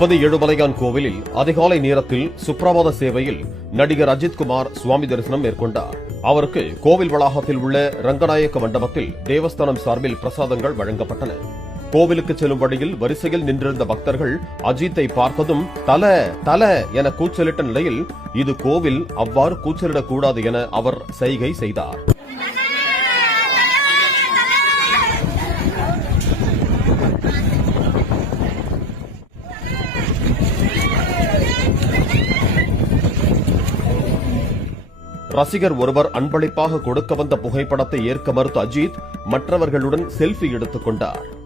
திருப்பதி ஏழுமலையான் கோவிலில் அதிகாலை நேரத்தில் சுப்ரபாத சேவையில் நடிகர் அஜித்குமார் சுவாமி தரிசனம் மேற்கொண்டார். அவருக்கு கோவில் வளாகத்தில் உள்ள ரங்கநாயக்க மண்டபத்தில் தேவஸ்தானம் சார்பில் பிரசாதங்கள் வழங்கப்பட்டன. கோவிலுக்கு செல்லும் வழியில் வரிசையில் நின்றிருந்த பக்தர்கள் அஜித்தை பார்த்ததும் தல தல என கூச்சலிட்ட நிலையில் இது கோவில், அவ்வாறு கூச்சலிடக்கூடாது என அவர் செய்கை செய்தார். ரசிகர் ஒருவர் அன்பளிப்பாக கொடுக்க வந்த புகைப்படத்தை ஏற்க மறுத்த அஜித் மற்றவர்களுடன் செல்ஃபி எடுத்துக் கொண்டார்.